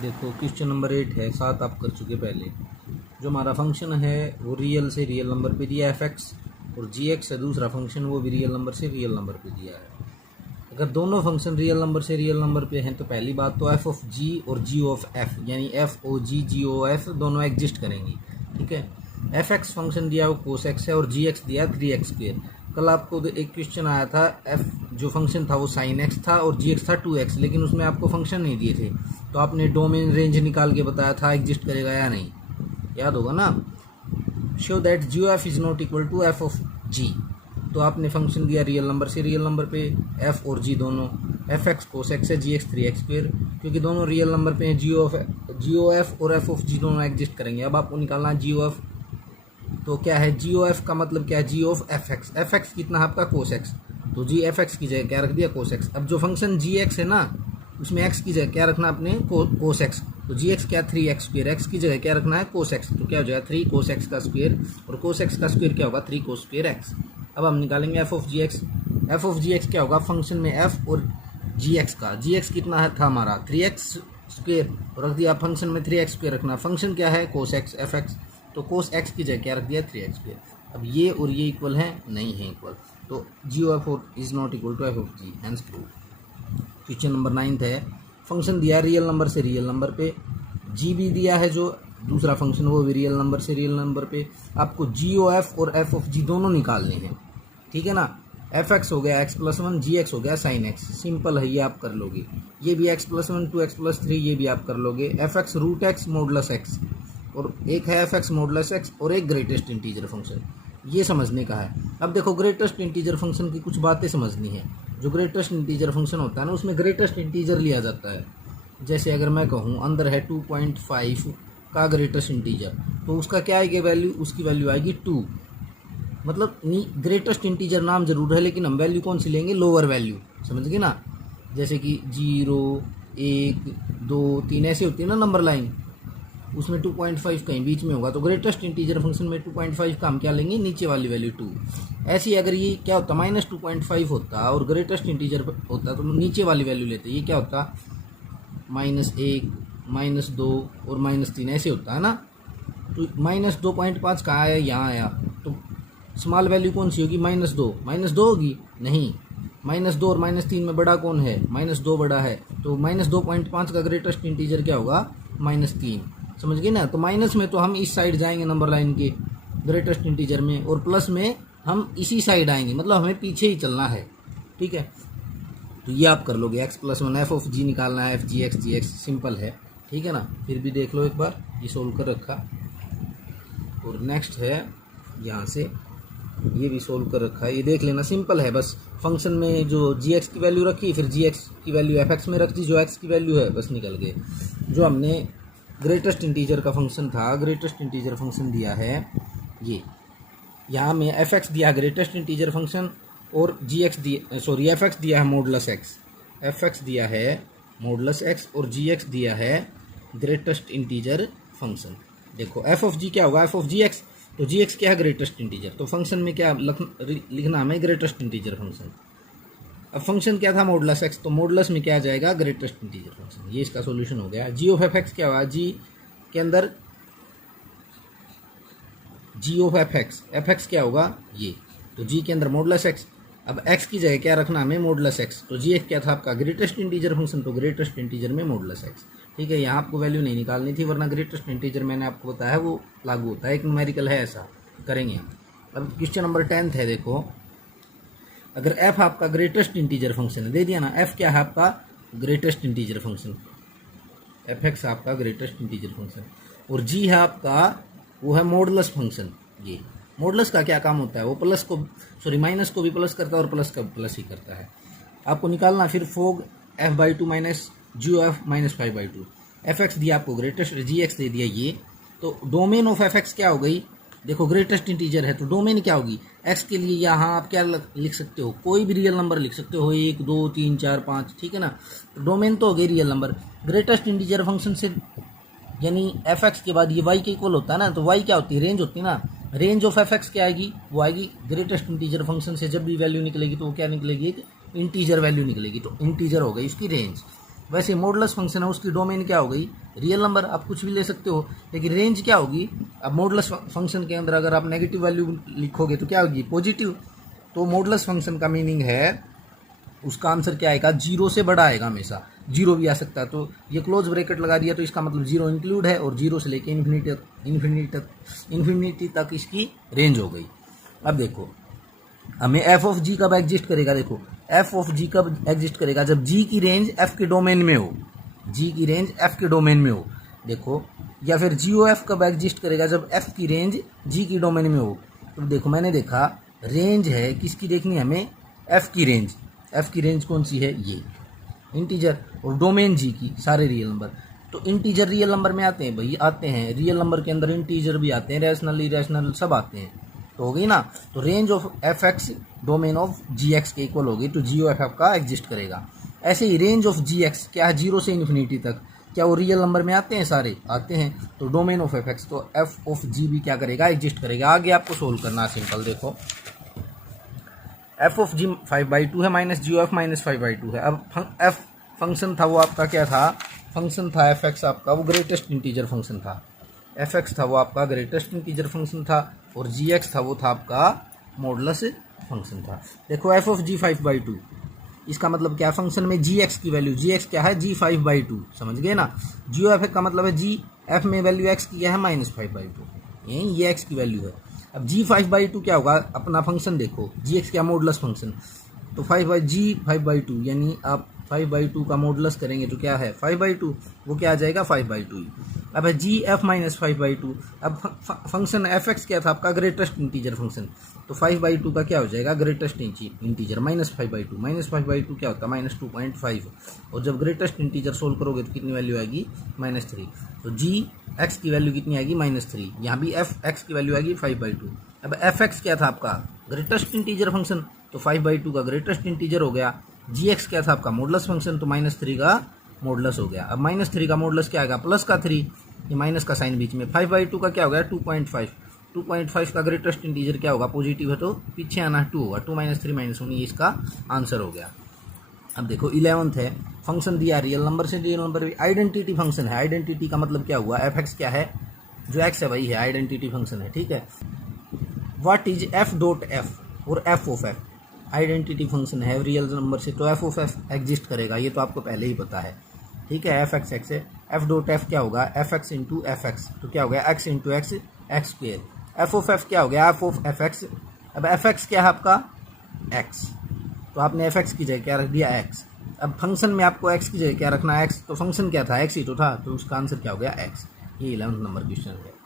देखो question number 8 है, 7 आप कर चुके पहले। जो हमारा फंक्शन है वो रियल से रियल नंबर पे दिया है एफ और जी एक्स है दूसरा फंक्शन, वो भी रियल नंबर से रियल नंबर पे दिया है। अगर दोनों फंक्शन रियल नंबर से रियल नंबर पे हैं तो पहली बात तो एफ ऑफ जी और जी ऑफ एफ यानी एफ ओ जी ओ एफ दोनों एग्जिस्ट करेंगी। ठीक है, एफ एक्स फंक्शन दिया वो कोस एक्स है और जी एक्स दिया 3x²। कल आपको एक क्वेश्चन आया था, एफ जो फंक्शन था वो साइन एक्स था और जी एक्स था 2x, लेकिन उसमें आपको फंक्शन नहीं दिए थे तो आपने डोमेन रेंज निकाल के बताया था एग्जिस्ट करेगा या नहीं, याद होगा ना। Show that g f is not equal to f of g, तो आपने फंक्शन दिया रियल नंबर से रियल नंबर पे, एफ और जी दोनों, एफ एक्स कोस एक्स है, जी एक्स 3x², क्योंकि दोनों रियल नंबर पे हैं। जी ओ एफ और एफ ऑफ जी दोनों एग्जिस्ट करेंगे। अब आपको निकालना है जी ओ एफ, तो क्या है जी ओ एफ का मतलब क्या है, जी ऑफ एफ एक्स कितना है आपका कोस एक्स, तो जी एफ एक्स की जगह क्या रख दिया कोस एक्स। अब जो फंक्शन जी एक्स है ना उसमें एक्स की जगह क्या रखना आपने कोस एक्स, तो जी एक्स क्या 3x², एक्स की जगह क्या रखना है कोस एक्स, तो क्या हो जाएगा 3 कोस एक्स का स्क्वेयर और कोस एक्स का स्क्वेयर क्या होगा 3 कोस स्क्वेयर एक्स। अब हम निकालेंगे F of G X. F of G X क्या होगा, फंक्शन में एफ और जी एक्स का, जी एक्स कितना है था हमारा 3x² और रख दिया फंक्शन में 3x² रखना, फंक्शन क्या है कोस एक्स एफ एक्स, तो कोस एक्स की जगह क्या रख दिया 3x²। अब ये और ये इक्वल है नहीं है इक्वल, तो जी ओ f is not equal to f of g, hence prove. Question number 9 है, फंक्शन दिया है रियल नंबर से रियल नंबर पे, जी भी दिया है जो दूसरा फंक्शन वो भी रियल नंबर से रियल नंबर पे। आपको जी ओ एफ और एफ ऑफ जी दोनों निकालने हैं, ठीक है ना। एफ एक्स हो गया x+1, जी एक्स हो गया साइन एक्स, सिंपल है, ये आप कर लोगे। ये भी x+1 2x+3 ये भी आप कर लोगे। F X root X modulus X और एक है एफ एक्स मॉडुलस एक्स और एक ग्रेटेस्ट इंटीजर फंक्शन, ये समझने का है। अब देखो ग्रेटेस्ट इंटीजर फंक्शन की कुछ बातें समझनी है। जो ग्रेटेस्ट इंटीजर फंक्शन होता है ना उसमें ग्रेटेस्ट इंटीजर लिया जाता है। जैसे अगर मैं कहूँ अंदर है 2.5 का ग्रेटेस्ट इंटीजर, तो उसका क्या आएगी वैल्यू, उसकी वैल्यू आएगी 2। मतलब ग्रेटेस्ट इंटीजर नाम जरूर है लेकिन हम वैल्यू कौन सी लेंगे, लोअर वैल्यू, समझ गए ना। जैसे कि 0 1 2 3 ऐसे होती है ना नंबर लाइन, उसमें 2.5 कहीं बीच में होगा, तो ग्रेटेस्ट इंटीजर फंक्शन में 2.5 का हम क्या लेंगे, नीचे वाली वैल्यू 2। ऐसी अगर ये क्या होता -2.5 होता और ग्रेटेस्ट इंटीजर होता तो नीचे वाली वैल्यू लेते, ये क्या होता -1 -2 और -3 ऐसे होता है ना। तो -2.5 कहाँ आया, यहाँ आया, तो स्मॉल वैल्यू कौन सी होगी, -2 होगी नहीं, -2 और -3 में बड़ा कौन है, -2 बड़ा है, तो -2.5 का ग्रेटेस्ट इंटीजर क्या होगा -3, समझ गए ना। तो माइनस में तो हम इस साइड जाएंगे नंबर लाइन के ग्रेटेस्ट इंटीजर में, और प्लस में हम इसी साइड आएंगे, मतलब हमें पीछे ही चलना है, ठीक है। तो ये आप कर लोगे x+1 एफ ऑफ जी निकालना है, एफ जी एक्स सिंपल है, ठीक है ना। फिर भी देख लो एक बार, ये सोल्व कर रखा। और नेक्स्ट है यहाँ से ये भी सोल्व कर रखा है, ये देख लेना, सिंपल है। बस फंक्शन में जो जी एक्स की वैल्यू रखी, फिर जी एक्स की वैल्यू एफ एक्स में रख दी, जो एक्स की वैल्यू है बस निकल गए। जो हमने ग्रेटेस्ट इंटीजर का फंक्शन था, ग्रेटेस्ट इंटीजर फंक्शन दिया है ये, यहाँ में एफ एक्स दिया ग्रेटेस्ट इंटीजर फंक्शन और जी एक्स दिया, सॉरी एफ एक्स दिया है मॉडुलस एक्स, एफ एक्स दिया है मॉडुलस एक्स और जी एक्स दिया है ग्रेटेस्ट इंटीजर फंक्शन। देखो एफ ऑफ जी क्या होगा, एफ ऑफ जी एक्स, तो जी एक्स क्या है ग्रेटेस्ट इंटीजर, तो फंक्शन में क्या लिखना हमें ग्रेटेस्ट इंटीजर फंक्शन। अब फंक्शन क्या था मॉडुलस एक्स, तो मॉडुलस में क्या आ जाएगा ग्रेटेस्ट इंटीजर फंक्शन, ये इसका सॉल्यूशन हो गया। जी ऑफ एफ एक्स क्या होगा, जी के अंदर जी ऑफ एफ एक्स क्या होगा ये, तो जी के अंदर मॉडुलस एक्स। अब एक्स की जगह क्या रखना हमें मॉडुलस एक्स, तो जी एक्स क्या था आपका ग्रेटेस्ट इंटीजर फंक्शन, तो ग्रेटेस्ट इंटीजर में मॉडुलस एक्स, ठीक है। यहाँ आपको वैल्यू नहीं निकालनी थी, वरना ग्रेटेस्ट इंटीजर मैंने आपको बताया वो लागू होता है, एक न्यूमेरिकल है ऐसा करेंगे हम। अब क्वेश्चन नंबर 10 है, देखो अगर f आपका ग्रेटेस्ट इंटीजर फंक्शन है, दे दिया ना, f क्या है आपका greatest integer function, F x आपका ग्रेटेस्ट इंटीजर फंक्शन, और g है आपका वो है मॉडुलस फंक्शन। ये मॉडुलस का क्या काम होता है, वो प्लस को सॉरी माइनस को भी प्लस करता है और प्लस का प्लस ही करता है। आपको निकालना फिर फोग f/2 माइनस जी ओ एफ -5/2, एफ एक्स दिया आपको ग्रेटेस्ट, जी एक्स दे दिया ये, तो डोमेन ऑफ एफ एक्स क्या हो गई, देखो ग्रेटेस्ट इंटीजर है तो डोमेन क्या होगी, एक्स के लिए यहाँ आप क्या लिख सकते हो, कोई भी रियल नंबर लिख सकते हो, 1 2 3 4 5, ठीक है ना। तो डोमेन तो हो गई real number, greatest integer function से यानी एफ एक्स के बाद ये वाई के इक्वल होता है ना, तो वाई क्या होती है, रेंज होती है ना। रेंज ऑफ एफ एक्स क्या आएगी, वो आएगी ग्रेटेस्ट इंटीजर फंक्शन से जब भी वैल्यू निकलेगी तो वो क्या निकलेगी, एक इंटीजर वैल्यू निकलेगी, तो इंटीजर हो गई उसकी रेंज। वैसे मॉडुलस फंक्शन है उसकी डोमेन क्या हो गई, रियल नंबर। आप कुछ भी ले सकते हो, लेकिन रेंज क्या होगी। अब मॉडुलस फंक्शन के अंदर अगर आप नेगेटिव वैल्यू लिखोगे तो क्या होगी, पॉजिटिव। तो मॉडुलस फंक्शन का मीनिंग है उसका आंसर क्या आएगा, जीरो से बड़ा आएगा, हमेशा जीरो भी आ सकता है। तो ये क्लोज ब्रैकेट लगा दिया तो इसका मतलब जीरो इंक्लूड है, और जीरो से लेके इन्फिनिटी तक इसकी रेंज हो गई। अब देखो हमें एफ ऑफ जी कब एग्जिस्ट करेगा, देखो एफ ऑफ जी कब एग्जिस्ट करेगा, जब जी की रेंज एफ के डोमेन में हो, जी की रेंज एफ के डोमेन में हो। देखो, या फिर जी ओ एफ कब एग्जिस्ट करेगा, जब एफ की रेंज जी की डोमेन में हो। तो देखो मैंने देखा रेंज है किसकी देखनी है हमें, एफ की रेंज। एफ की रेंज कौन सी है, ये इंटीजर, और डोमेन जी की सारे रियल नंबर। तो इंटीजर रियल नंबर में आते हैं भाई, आते हैं रियल नंबर के अंदर इंटीजर भी आते हैं, रैशनल इरेशनल सब आते हैं। तो हो गई ना। तो range of F X domain of G X के इक्वल होगी, तो जी ओ एफ का एग्जिस्ट करेगा। ऐसे ही रेंज ऑफ जी एक्स क्या है, जीरो से इन्फिनिटी तक, क्या वो रियल नंबर में आते हैं, सारे आते हैं। तो डोमेन ऑफ एफ एक्स, तो एफ ऑफ जी भी क्या करेगा, एग्जिस्ट करेगा। आगे आपको सोल्व करना है सिंपल। देखो एफ ऑफ जी 5/2 है, माइनस जी ओ एफ माइनस 5/2 है। अब एफ फंक्शन था वो आपका क्या था, फंक्शन था एफ एक्स आपका वो ग्रेटेस्ट इंटीजर फंक्शन था। एफ एक्स था वो आपका ग्रेटेस्ट इंटीजर फंक्शन था, और जी एक्स था वो था आपका मॉडुलस फंक्शन था। देखो एफ ऑफ जी 5/2, इसका मतलब क्या, फंक्शन में जी एक्स की वैल्यू, जी एक्स क्या है, जी 5/2, समझ गए ना। जी ओ एफ का मतलब है जी एफ में वैल्यू एक्स की क्या है, -5/2, ये एक्स की वैल्यू है। अब जी 5/2 क्या होगा, अपना फंक्शन देखो, जी एक्स क्या मॉडुलस फंक्शन, तो 5/2 यानी आप 5/2 का मॉडुलस करेंगे तो क्या है 5/2, वो क्या आ जाएगा 5/2। अब है जी एफ माइनस 5/2। अब फंक्शन एफ एक्स क्या था आपका, ग्रेटेस्ट इंटीजर फंक्शन, तो 5/2 का क्या हो जाएगा, ग्रेटेस्ट इंटीजर -5/2 क्या होता है -2.5, और जब ग्रेटेस्ट इंटीजर सोल्व करोगे तो कितनी वैल्यू आएगी -3। तो जी एक्स की वैल्यू कितनी आएगी -3, यहाँ भी एफ एक्स की वैल्यू आएगी 5/2। अब एफ एक्स क्या था आपका, ग्रेटेस्ट इंटीजर फंक्शन, तो 5/2 का ग्रेटेस्ट इंटीजर हो गया। जी एक्स क्या था आपका, मॉडुलस फंक्शन, तो -3 का मॉडुलस हो गया। अब -3 का मॉडुलस क्या आएगा, प्लस का 3, ये माइनस का साइन बीच में। 5/2 का क्या हो गया 2.5 का ग्रेटेस्ट इंटीजर क्या होगा, पॉजिटिव है तो पीछे आना 2 होगा, 2 - 3 - 1, ये इसका आंसर हो गया। अब देखो 11th है, फंक्शन दिया रियल नंबर से रियल नंबर भी आइडेंटिटी फंक्शन है। आइडेंटिटी का मतलब क्या हुआ, एफ एक्स क्या है, जो एक्स है वही है, आइडेंटिटी फंक्शन है, ठीक है। What is f dot f और f of f, identity function है रियल नंबर से, तो एफ ऑफ एफ एग्जिस्ट करेगा, ये तो आपको पहले ही पता है, ठीक है। एफ एक्स एक्स है, एफ डॉट एफ क्या होगा, F x into F x, तो क्या हो गया x into x, x square. F of F क्या हो गया, एफ ऑफ एफ एक्स। अब एफ एक्स क्या है आपका, एक्स, तो आपने एफ एक्स की जगह क्या रख दिया, एक्स। अब फंक्शन में आपको एक्स की जगह क्या रखना है, एक्स, तो फंक्शन क्या था, एक्स ही तो था, तो उसका आंसर क्या हो गया, एक्स। ये 11th नंबर क्वेश्चन है।